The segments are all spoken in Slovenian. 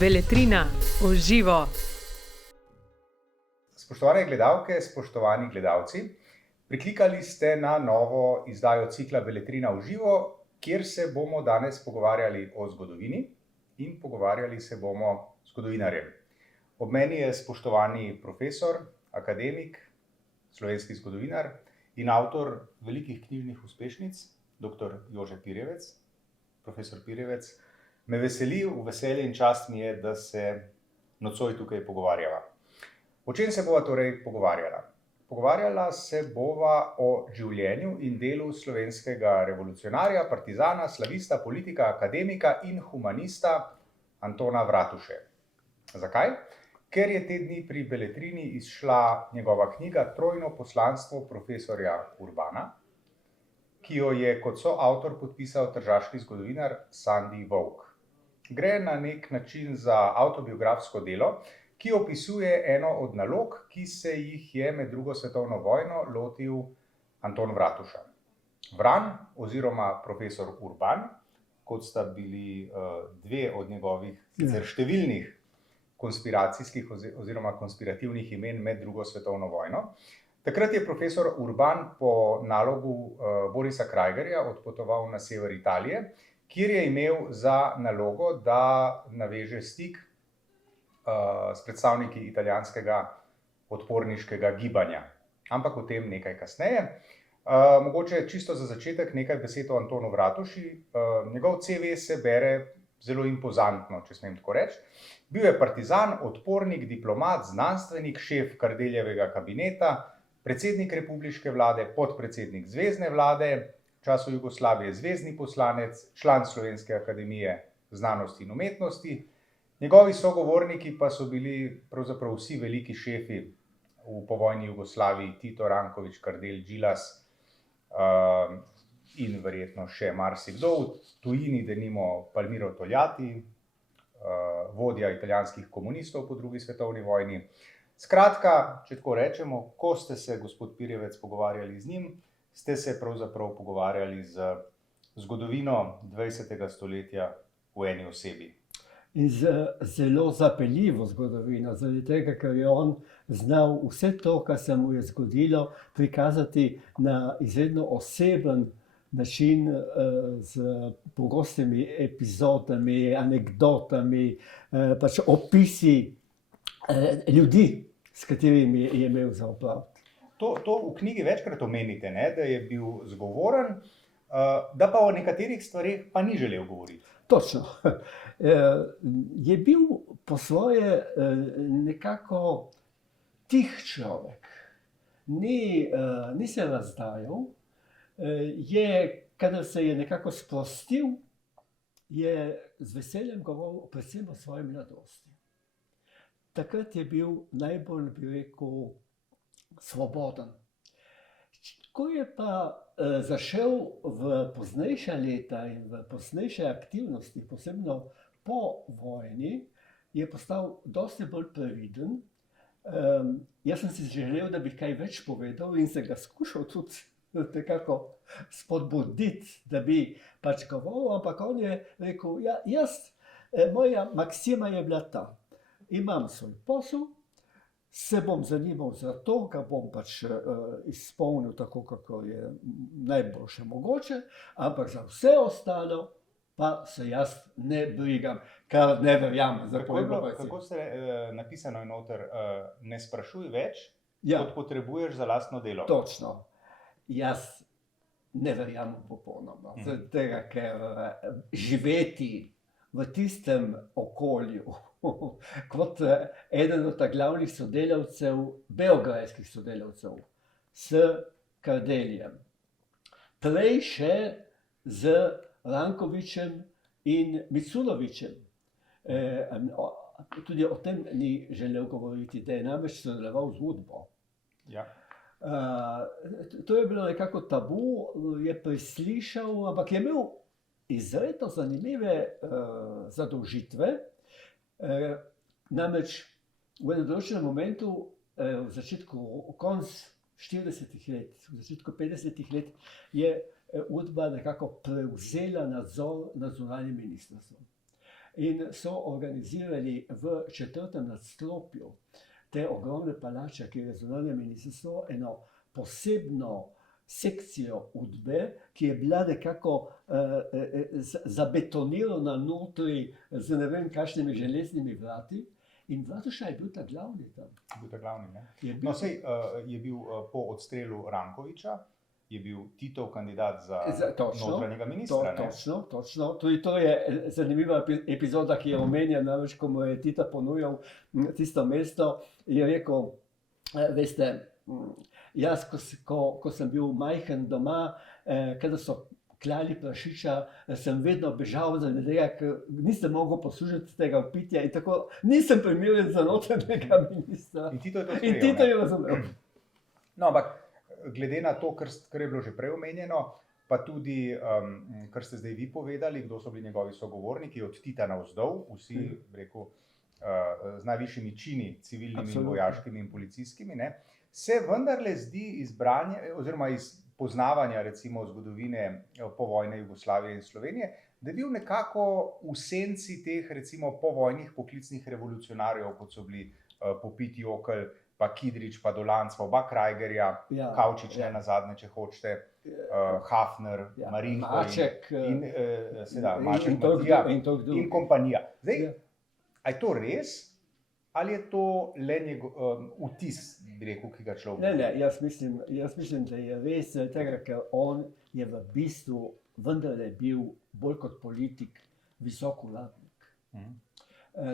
Beletrina v živo. Spoštovane gledalke, spoštovani gledalci, priklikali ste na novo izdajo cikla Beletrina v živo, kjer se bomo danes pogovarjali o zgodovini in pogovarjali se bomo z zgodovinarjem. Ob meni je spoštovani profesor, akademik, slovenski zgodovinar in avtor velikih knjižnih uspešnic, dr. Jože Pirjevec. Profesor Pirjevec, me veseli, v veselje in čast mi je, da se nocoj tukaj pogovarjava. O čem se bova torej pogovarjala? Pogovarjala se bova o življenju in delu slovenskega revolucionarja, partizana, slavista, politika, akademika in humanista Antona Vratuše. Zakaj? Ker je te dni pri Beletrini izšla njegova knjiga Trojno poslanstvo profesorja Urbana, ki jo je kot soavtor podpisal tržaški zgodovinar Sandi Vovk. Gre na nek način za avtobiografsko delo, ki opisuje eno od nalog, ki se jih je med drugo svetovno vojno lotil Anton Vratuša. Vran oziroma profesor Urban, kot sta bili dve od njegovih sicer številnih konspiracijskih oziroma konspirativnih imen med drugo svetovno vojno. Takrat je profesor Urban po nalogu Borisa Krajgerja odpotoval na sever Italije, kjer je imel za nalogo, da naveže stik s predstavniki italijanskega odporniškega gibanja. Ampak o tem nekaj kasneje. Mogoče čisto za začetek nekaj besed o Antonu Vratuši. Njegov CV se bere zelo impozantno, če smem tako reči. Bil je partizan, odpornik, diplomat, znanstvenik, šef Kardeljevega kabineta, predsednik republiške vlade, podpredsednik zvezne vlade, v času Jugoslavije zvezni poslanec, član Slovenske akademije znanosti in umetnosti. Njegovi sogovorniki pa so bili pravzaprav vsi veliki šefi v povojni Jugoslaviji, Tito, Ranković, Kardelj, Džilas in verjetno še marsikdo. V tujini denimo Palmiro Togliatti, vodja italijanskih komunistov po drugi svetovni vojni. Skratka, če tako rečemo, ko ste se, gospod Pirjevec, pogovarjali z njim, ste se pravzaprav pogovarjali z zgodovino 20. stoletja v eni osebi. In zelo zapeljivo zgodovino, zaradi tega, ker je on znal vse to, kar se mu je zgodilo, prikazati na izredno oseben način z pogostimi epizodami, anekdotami, pač opisi ljudi, s katerimi je imel za opraviti. To v knjigi večkrat omenite, ne, da je bil zgovoren, da pa o nekaterih stvareh pa ni želel govoriti. Točno. Je bil po svoje nekako tih človek. Ni se razdajal. Kadar se je nekako sprostil, je z veseljem govoril predvsem o svoji mladosti. Takrat je bil najbolj, bi rekel, svoboden. Ko je pa zašel v poznejša leta in v poznejše aktivnosti, posebno po vojni, je postal dosti bolj previden. Jaz sem si želel, da bi kaj več povedal in se ga skušal tudi nekako spodbuditi, da bi pač govoril, ampak on je rekel, moja maksima je bila ta. Imam svoj posel, se bom zanimal za to, ga bom pač izpolnil tako, kako je najboljše mogoče, ampak za vse ostalo pa se jaz ne brigam, kar ne verjamem. Kako ste napisano noter, ne sprašuj več, kot potrebuješ za lastno delo? Točno. Jaz ne verjamem popolnoma, zaradi tega, ker živeti v tistem okolju, kot eden od glavnih sodelavcev, beograjskih sodelavcev, s Kardeljem. Prej še z Rankovićem in Miculovićem. Tudi o tem ni želel govoriti, da je namreč sodeloval z Udbo. Ja. To je bilo nekako tabu, je preslišal, ampak je imel izredno zanimive zadolžitve. Namreč v enem določenem momentu, v začetku, konc 40-ih let, v začetku 50-ih let, je Udba nekako prevzela nadzor nad zunanjim ministrstvom. in so organizirali v 4. nadstropju te ogromne palače, kjer je zunanje ministrstvo, eno posebno sekcijo Udbe, ki je bila nekako zabetonirana notri z ne vem kakšnimi železnimi vrati. In Bratuša je bil ta glavni tam. Bil ta glavni, ne? Je bil, No, sej je bil po odstrelu Rankoviča, je bil Titov kandidat za točno, notranjega ministra, ne? Točno. Tudi to je zanimiva epizoda, ki je omenjena, namreč, ko mu je Tito ponujal tisto mesto, je rekel, veste, jaz, ko sem bil majhen doma, kadar so klali prašiča, sem vedno bežal zaradi tega, ker nisem mogel poslušati tega pitja in tako nisem primeren za notranjega ministra. In Tito je to In sprejel, Tito ne? je razumel. No, ampak glede na to, kar je bilo že prej omenjeno, pa tudi, kar ste zdaj vi povedali, kdo so bili njegovi sogovorniki, od Tita navzdol, vsi, rekel, z najvišjimi čini, civilnimi, Absolutno. vojaškimi in policijskimi, ne, se vendarle zdi izbranje, oziroma iz poznavanja recimo zgodovine povojne Jugoslavije in Slovenije, da je bil nekako v senci teh recimo povojnih poklicnih revolucionarjev, kot so bili Popit Jokl, pa Kidrič, pa Dolanc, pa oba Krajgerja, Ja, Kavčič ja. ne nazadnje, če hočete, Hafner, Ja, Marinko Maček, in Maček, in to Matija in to kdo. in kompanija. Zdaj, Ja. a je to res? Ali je to le vtis, bi rekel, ki ga človek Ne, jaz mislim, da je res zaradi tega, ker on je v bistvu vendarle bil bolj kot politik visok uradnik.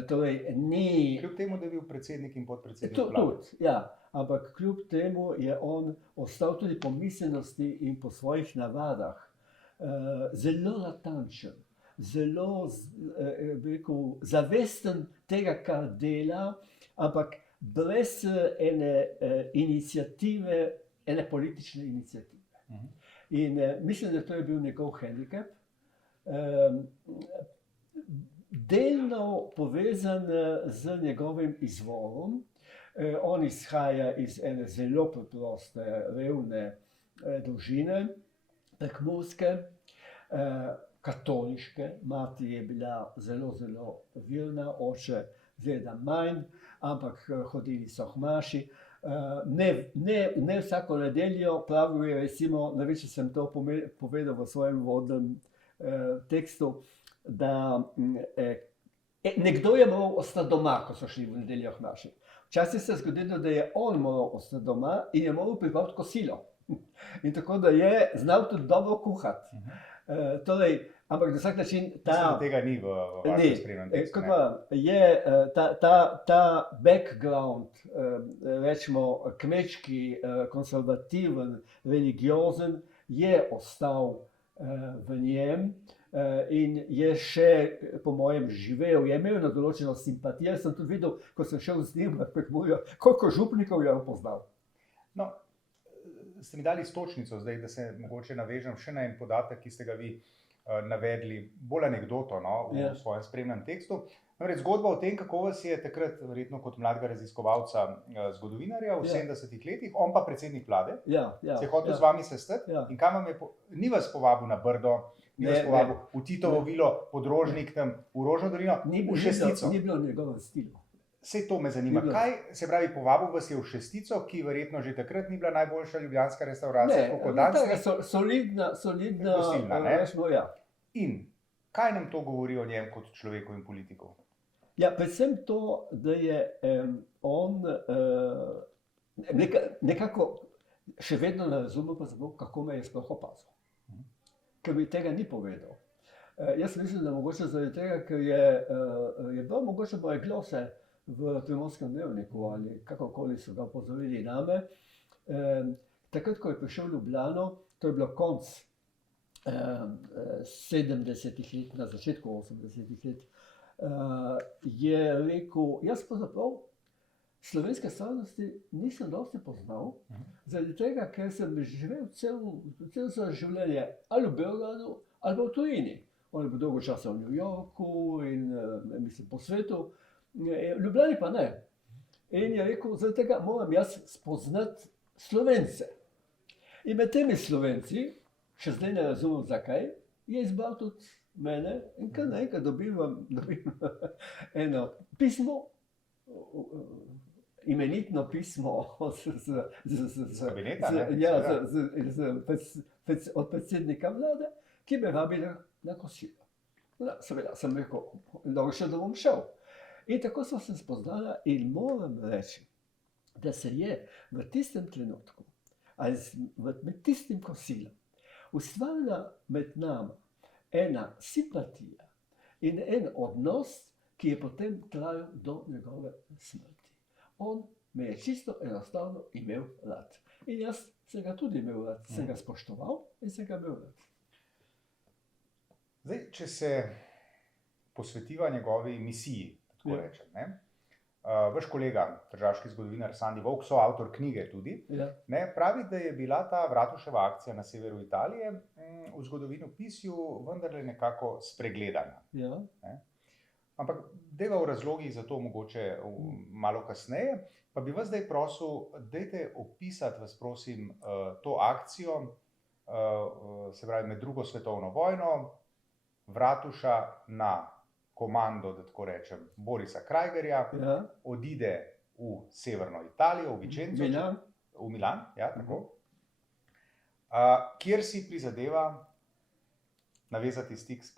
Torej, ni... Kljub temu, da je bil predsednik in podpredsednik To, vlade. tudi, ja, ampak kljub temu je on ostal tudi po miselnosti in po svojih navadah zelo natančen, zelo bi rekel, zavesten tega, kar dela, ampak brez ene iniciative, ene politične iniciative. In mislim, da to je bil njegov handicap. Delno povezan z njegovim izvorom. On izhaja iz ene zelo preproste, revne družine, prekmurske, katoliške. Mati je bila zelo, zelo verna, oče zelo manj, ampak hodili so k maši. Ne vsako nedeljo, pravil je, recimo, ne vem, če sem to povedal v svojem vodnem tekstu, da nekdo je moral ostati doma, ko so šli v nedeljo k maši. Včasih se je zgodilo, da je on moral ostati doma in je moral pripraviti kosilo. In tako da je znal tudi dobro kuhati. Torej, ampak na vsak način Mislim, da tega ni v vašem spremnem tekstu. Kot pa je ta background, rečemo kmečki, konservativen, religiozen, je ostal v njem. In je še, po mojem, živel, je imel na določeno simpatijo. Jaz sem tudi videl, ko sem šel z njim v Prekmurje, koliko župnikov je poznal. No, ste mi dali stočnico zdaj, da se mogoče navežem še na en podatek, ki ste ga vi navedli, bolj anekdoto, no, v svojem spremnem tekstu. Namreč zgodba o tem, kako vas je takrat, verjetno kot mladega raziskovalca, zgodovinarja v 70-ih letih, on pa predsednik vlade, se je hotel z vami sestati in kam vam je, ni vas povabil na Brdo, ni vas povabil v Titovo vilo, Podrožnik, tam v Rožno dolino, v Šestico. Ni bilo v njegovem stilu. Sej to me zanima. Kaj se pravi, povabil vas je v Šestico, ki verjetno že takrat ni bila najboljša ljubljanska restauracija, kot danes? Solidna, gostilna, ne? Ja. In kaj nam to govori o njem kot človeku in politiku? Ja, predvsem to, da je on nekako še vedno ne razumel, kako me je sploh opazil. Ker mi tega ni povedal. Jaz mislim, da mogoče zaradi tega, ker je bilo mogoče moje glose v Primorskem dnevniku ali kakorkoli so ga opozorili name. Takrat, ko je prišel v Ljubljano, to je bilo konec 70-ih let, na začetku 80-ih let, je rekel, jaz pravzaprav slovenske stvarnosti nisem dosti poznal, zaradi tega, ker sem živel celo svoje življenje ali v Beogradu ali v tujini. On je bil dolgo časa v New Yorku in mislim po svetu, v Ljubljani pa ne. In je rekel, zaradi tega moram jaz spoznati Slovence. In med temi Slovenci, še zdaj ne razumem zakaj, je izbral tudi mene in kar naenkrat dobim eno pismo, imenitno pismo kabineta, ne? Od predsednika vlade, ki me vabi na kosilo. Seveda sem rekel, da bom šel. In tako sva se spoznala in moram reči, da se je v tistem trenutku, ali med tistim kosilom, ustvarila med nama ena simpatija in en odnos, ki je potem trajal do njegove smrti. On me je čisto enostavno imel rad. In jaz sem ga tudi imel rad, sem ga spoštoval in sem ga imel rad. Zdaj, če se posvetiva njegovi misiji, tako rečem, ne? Vaš kolega, tržaški zgodovinar Sandi Vovk, soavtor knjige tudi, ne, pravi, da je bila ta Vratuševa akcija na severu Italije v zgodovinopisju vendarle nekako spregledana. Ne? Ampak deva v razlogih za to mogoče malo kasneje, pa bi vas zdaj prosil, dajte opisati, vas prosim, to akcijo, se pravi med drugo svetovno vojno, Vratuša na komando, da tako rečem, Borisa Krajgerja, odide v severno Italijo, v Vicenzo, v Milan, ja, tako, kjer si prizadeva navezati stik z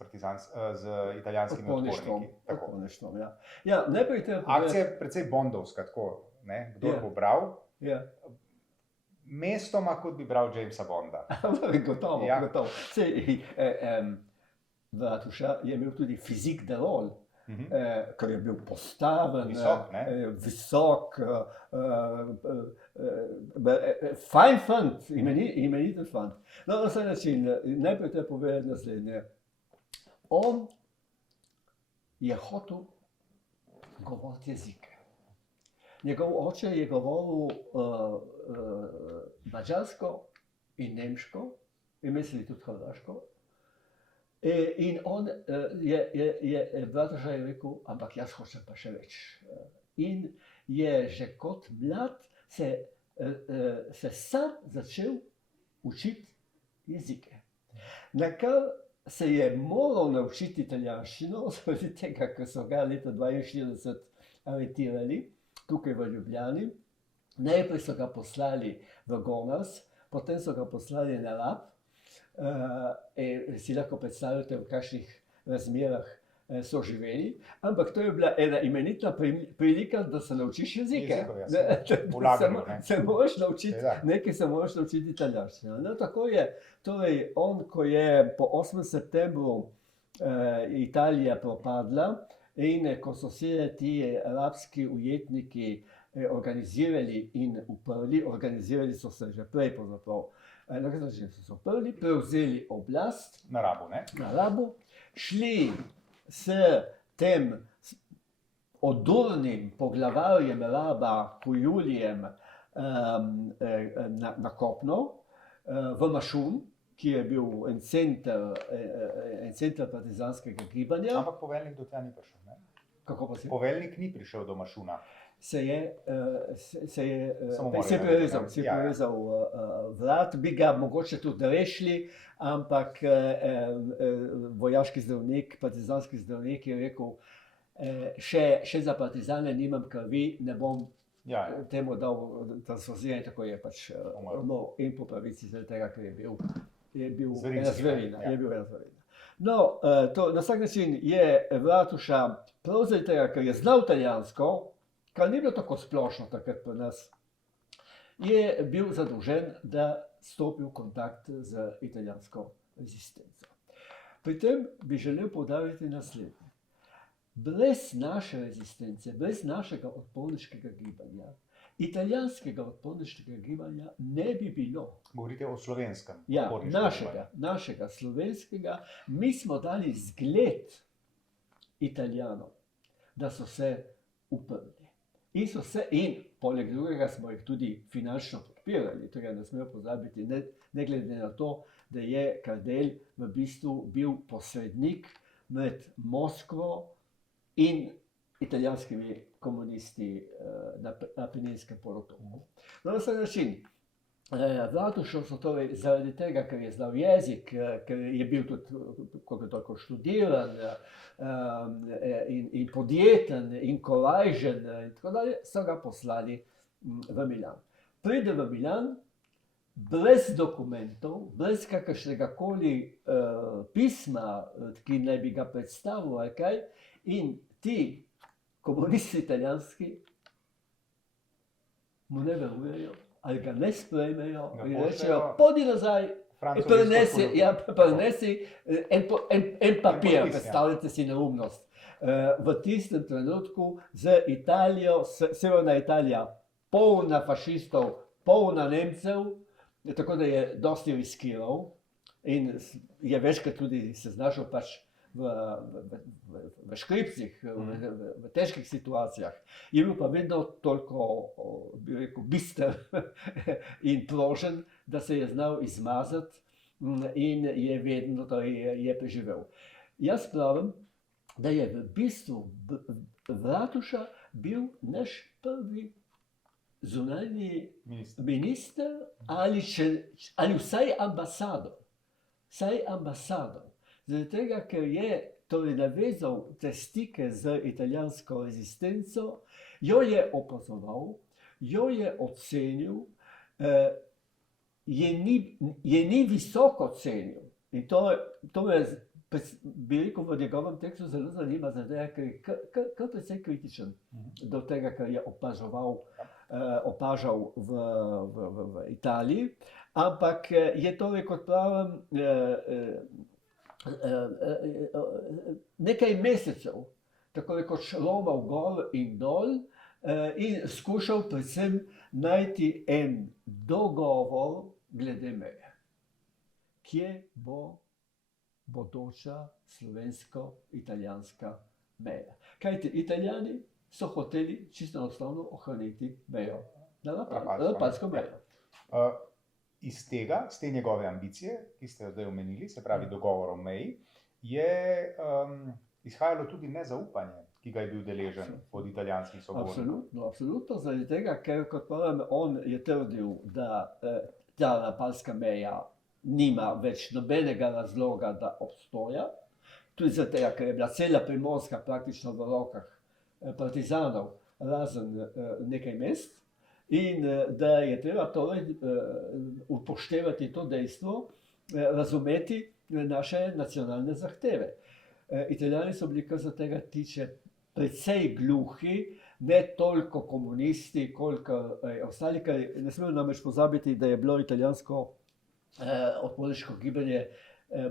italijanskimi odporniki. Akcija je precej bondovska, tako, ne, kdor bo bral, mestoma, kot bi bral Jamesa Bonda. Gotovo. Vratuša je imel tudi fizik de rol, ker je bil postaven, visok, fajn fant, imeniten fant. No, na vsak način, najprej treba povedati naslednje. On je hotel govoriti jezike. Njegov oče je govoril madžarsko in nemško, in mislili tudi hrvaško. In on Vratuša je rekel, ampak jaz hočem pa še več. In je že kot mlad se sam začel učiti jezike. Nakar se je moral naučiti italijanščino, zaradi tega, ker so ga leta 1942 aretirali tukaj v Ljubljani. Najprej so ga poslali v Gomels, potem so ga poslali na Rab. Si lahko predstavljate, v kakšnih razmerah so živeli, ampak to je bila ena imenitna prilika, da se naučiš jezike. Se moraš naučiti, nekaj se moraš naučiti italijanščino. No, tako je, torej on, ko je po 8. septembru Italija propadla in ko so se ti arabski ujetniki organizirali in uprli, organizirali so se že prej pravzaprav, na kateri način so se uprli, prevzeli oblast na Rabu, ne? Na Rabu, šli s tem odurnim poglavarjem Raba, Pujulijem, na kopno, v Mašun, ki je bil en center partizanskega gibanja. Ampak poveljnik do tja ni prišel, ne? Kako pa si? Poveljnik ni prišel do Mašuna. Se je prerezal vrat, bi ga mogoče tudi rešili, ampak vojaški zdravnik, partizanski zdravnik je rekel, še za partizane nimam krvi, ne bom temu dal transfuzije, in tako je pač umrl in po pravici zaradi tega, ker je bil ena zverina. No, na vsak način je Vratuša prav zaradi tega, ker je znal italijansko, kar ni bilo tako splošno takrat pri nas, je bil zadolžen, da stopi v kontakt z italijansko rezistenco. Pri tem bi želel poudariti naslednje. Brez naše rezistence, brez našega odporniškega gibanja, italijanskega odporniškega gibanja ne bi bilo. Govorite o slovenskem? Ja, našega slovenskega. Mi smo dali zgled Italijanom, da so se uprli. In poleg drugega smo jih tudi finančno podpirali, tega ne smemo pozabiti, ne glede na to, da je Kardelj v bistvu bil posrednik med Moskvo in italijanskimi komunisti na Apeninskem polotoku. Na vsak način, Vratušo so torej zaradi tega, ker je znal jezik, ker je bil tudi koliko toliko študiran in podjeten in korajžen in tako dalje, so ga poslali v Milan. Pride v Milan brez dokumentov, brez kakršnega koli pisma, ki naj bi ga predstavil ali kaj, in ti komunisti italijanski mu ne verujejo, ali ga ne sprejmejo in rečejo, podi nazaj in prinesi en papir, predstavljate si neumnost. V tistem trenutku z Italijo, severna Italija, polna fašistov, polna Nemcev, tako da je dosti riskiral in je večkrat tudi se znašel pač v škripcih, v težkih situacijah. Je bil pa vedno toliko, bi rekel, bister in prožen, da se je znal izmazati in je vedno je preživel. Jaz pravim, da je v bistvu Vratuša bil naš prvi zunanji minister ali vsaj ambasador. Zaradi tega, ker je torej navezal te stike z italijansko rezistenco, jo je opazoval, jo je ocenil, je ni visoko cenil. In to me, bi rekel, v njegovem tekstu zelo zanima, zaradi tega, ker je kar precej kritičen do tega, kar je opažal v Italiji. Ampak je torej, kot pravim, nekaj mesecev, tako rekoč romal gor in dol in skušal predvsem najti en dogovor glede meje. Kje bo bodoča slovensko-italijanska meja? Kajti Italijani so hoteli čisto enostavno ohraniti mejo, Rapalsko mejo. Iz te njegove ambicije, ki ste jo zdaj omenili, se pravi dogovor o meji, je izhajalo tudi nezaupanje, ki ga je bil deležen od italijanskih sogovornikov. Absolutno, zaradi tega, ker kot pravim, on je trdil, da ta Rapalska meja nima več nobenega razloga, da obstoja. Tudi zaradi tega, ker je bila cela Primorska praktično v rokah partizanov, razen nekaj mest. In da je treba torej upoštevati to dejstvo, razumeti naše nacionalne zahteve. Italijani so bili, kar se tega tiče, precej gluhi, ne toliko komunisti, koliko ostali, ker ne smemo namreč pozabiti, da je bilo italijansko odporniško gibanje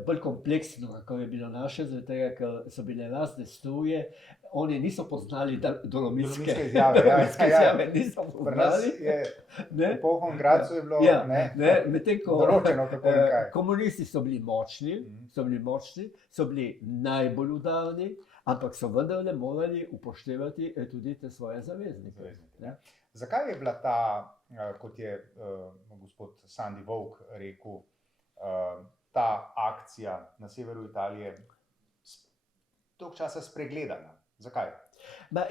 bolj kompleksno, kako je bilo naše, zaradi tega, ker so bile razne struje. Oni niso poznali dolomitske izjave, niso poznali. V Pohom Gradcu je bilo določeno, kako in kaj. Komunisti so bili močni, so bili najbolj udarni, ampak so vendarle morali upoštevati tudi te svoje zaveznike. Zakaj je bila ta, kot je gospod Sandi Volk rekel, ta akcija na severu Italije dolgo časa spregledana? Zakaj?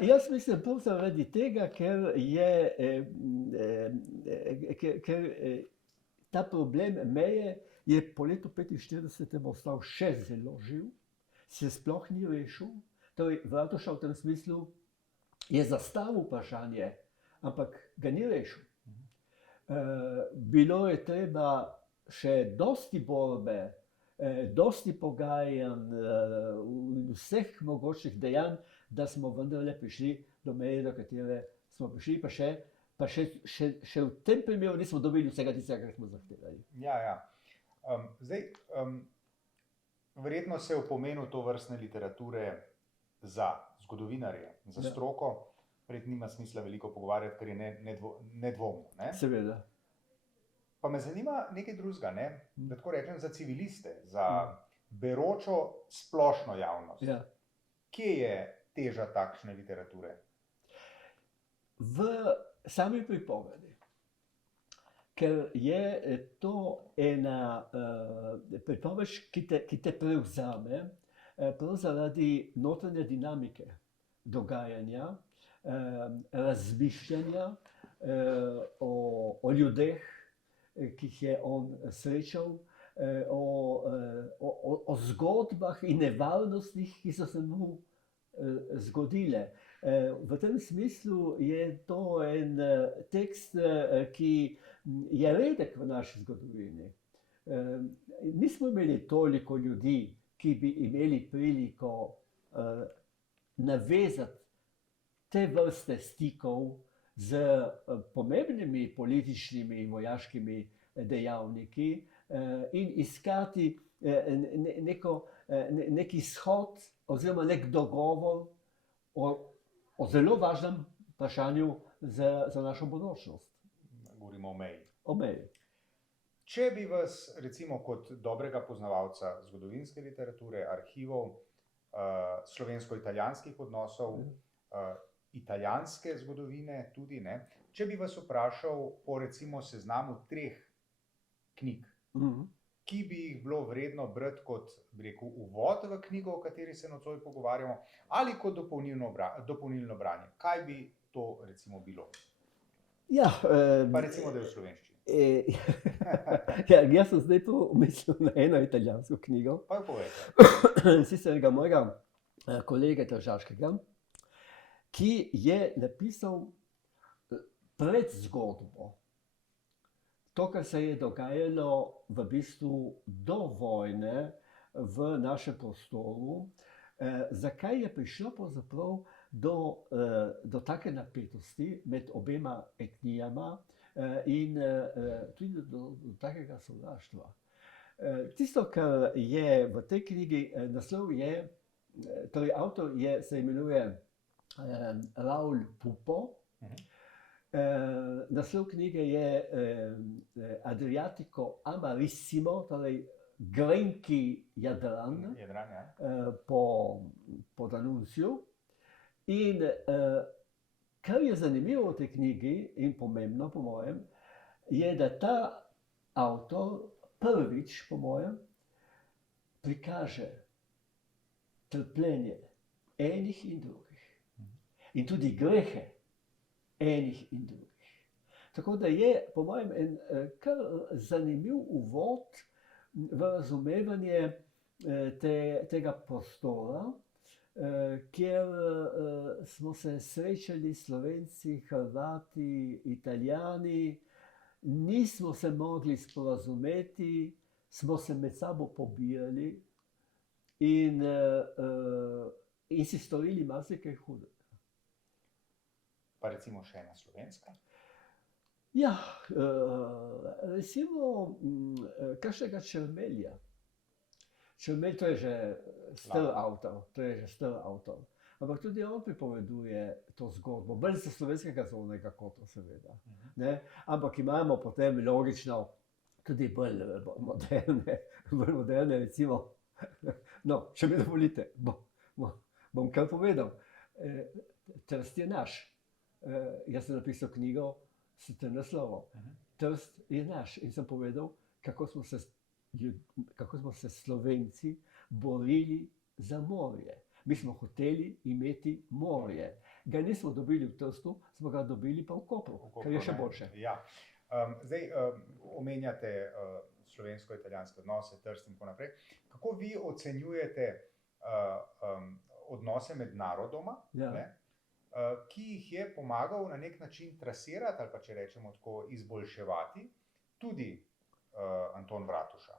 Jaz mislim prav zaradi tega, ker ta problem meje je po letu 1945 ostal še zelo živ, se sploh ni rešil. Torej, Vratuša v tem smislu je zastavil vprašanje, ampak ga ni rešil. Bilo je treba še dosti borbe, dosti pogajanj, vseh mogočih dejanj, da smo vendarle prišli do meje, do katere smo prišli, pa še v tem primeru nismo dobili vsega tistega, kar smo zahtevali. Zdaj, verjetno se v pomenu tovrstne literature za zgodovinarje, za stroko, verjetno nima smisla veliko pogovarjati, ker je nedvomno. Seveda. Pa me zanima nekaj drugega, da tako rečem, za civiliste, za beročo splošno javnost. Kje je teža takšne literature? V sami pripovedi. Ker je to ena pripoved, ki te prevzame prav zaradi notranje dinamike dogajanja, razmišljanja o ljudeh, ki jih je on srečal, o zgodbah in nevarnostih, ki so se mu zgodile. V tem smislu je to en tekst, ki je redek v naši zgodovini. Nismo imeli toliko ljudi, ki bi imeli priliko navezati te vrste stikov z pomembnimi političnimi in vojaškimi dejavniki in iskati nek izhod oziroma nek dogovor o zelo važnem vprašanju za našo bodočnost. Govorimo o meji. O meji. Če bi vas, recimo, kot dobrega poznavalca zgodovinske literature, arhivov, slovensko-italijanskih odnosov, italijanske zgodovine tudi, ne, če bi vas vprašal po recimo seznamu 3 knjig, ki bi jih bilo vredno brati kot, bi rekel, uvod v knjigo, o kateri se nocoj pogovarjamo, ali kot dopolnilno branje, kaj bi to recimo bilo? Ja, pa recimo, da je v slovenščini. Jaz sem zdaj pomislil na eno italijansko knjigo. Pa jo povejte. Sicer mojega kolega Tržaškega, ki je napisal predzgodbo. To, kar se je dogajalo v bistvu do vojne v našem prostoru, zakaj je prišlo pravzaprav do take napetosti med obema etnijama in tudi do takega sovraštva. Tisto, kar je v tej knjigi, naslov je, torej avtor se imenuje Raul Pupo. Naslov knjige je Adriatico Amarissimo, torej grenki Jadran, po Danunciju. In kar je zanimivo v tej knjigi in pomembno, po mojem, je, da ta avtor prvič, po mojem, prikaže trpljenje enih in drugih in tudi grehe enih in drugih. Tako da je, po mojem, en kar zanimiv uvod v razumevanje tega prostora, kjer smo se srečali Slovenci, Hrvati, Italijani, nismo se mogli sporazumeti, smo se med sabo pobijali in si storili marsikaj hudega. Pa recimo še ena slovenska? Ja, recimo kakšnega Črmelja. Črmelj, to je že star avtor, ampak tudi on pripoveduje to zgodbo, bolj za slovenskega zornega kota, seveda. Ampak imamo potem logično tudi bolj moderne, recimo, no, če mi dovolite, bom kar povedal, Trst je naš. Jaz sem napisal knjigo s tem naslovom. Trst je naš in sem povedal, kako smo se Slovenci borili za morje. Mi smo hoteli imeti morje. Ga nismo dobili v Trstu, smo ga dobili pa v Kopru, kar je še boljše. Ja. Zdaj omenjate slovensko-italijanske odnose, Trst in tako naprej. Kako vi ocenjujete odnose med narodoma, ki jih je pomagal na nek način trasirati, ali pa če rečemo tako, izboljševati, tudi Anton Vratuša?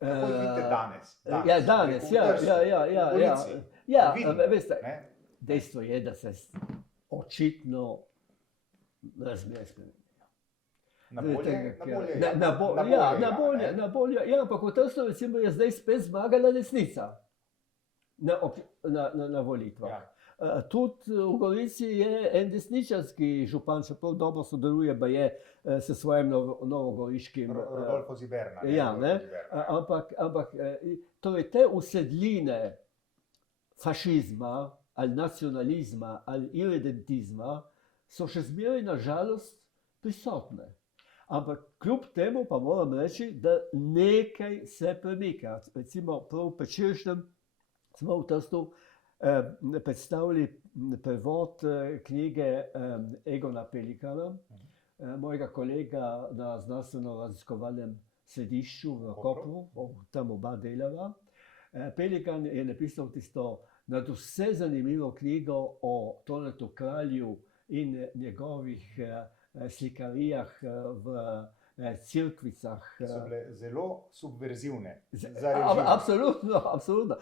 Kako jih vidite danes? Veste, dejstvo je, da se očitno razmere spremenijo. Na bolje. Ja, ampak v Trstu recimo je zdaj spet zmagala desnica na volitvah. Tudi v Gorici je en desničarski župan, čeprav dobro sodeluje s svojim novogoriškim... Rodolfo Ziberna. Ampak torej te usedline fašizma ali nacionalizma ali irredentizma so še zmeraj na žalost prisotne. Ampak kljub temu pa moram reči, da nekaj se premika. Recimo prav včerajšnjem smo v Trstu predstavili prevod knjige Egona Pelikana, mojega kolega na znanstveno-raziskovalnem središču v Kopru, tam oba delava. Pelikan je napisal tisto nadvse zanimivo knjigo o Tonetu Kralju in njegovih slikarijah v cerkvicah. So bile zelo subverzivne. Absolutno, absolutno.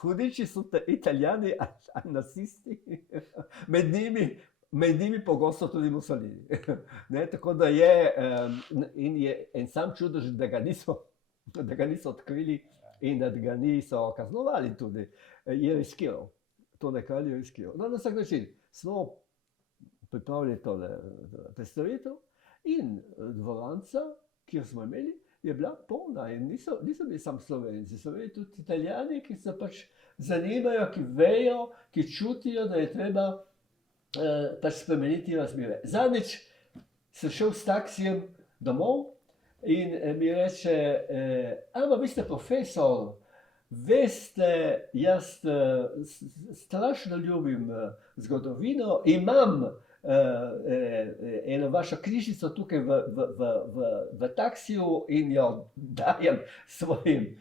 Hudiči so Italijani ali nacisti, med njimi pogosto tudi Mussolini. Tako da je en sam čudež, da ga niso odkrili in da ga niso kaznovali tudi, je riskiral. Tone Kralj je riskiral. No, na vsak način smo pripravili tole predstavitev in dvoranca, kjer smo imeli, je bila polna in niso bili samo Slovenci, so bili tudi Italijani, ki se pač zanimajo, ki vejo, ki čutijo, da je treba pač spremeniti razmere. Zadnjič sem šel s taksijem domov in mi reče, ampak vi ste profesor, veste, jaz strašno ljubim zgodovino, imam eno vašo knjižico tukaj v taksiju in jo dajem svojim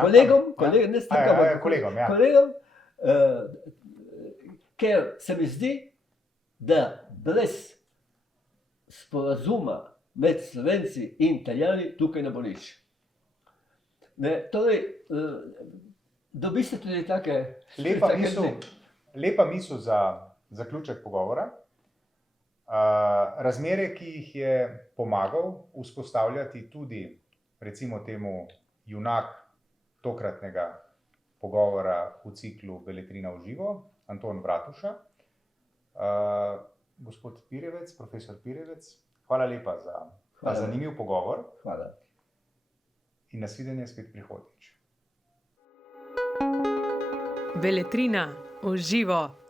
kolegom, ker se mi zdi, da brez sporazuma med Slovenci in Italijani tukaj ne bo nič. Torej, dobiste tudi take lepa misel za zaključek pogovora. Razmere, ki jih je pomagal vzpostavljati tudi, recimo temu, junak tokratnega pogovora v ciklu Beletrina v živo, Anton Bratuša. Gospod Pirjevec, profesor Pirjevec, hvala lepa za ta zanimiv pogovor. Hvala. In nasvidenje spet prihodnjič. Beletrina v živo.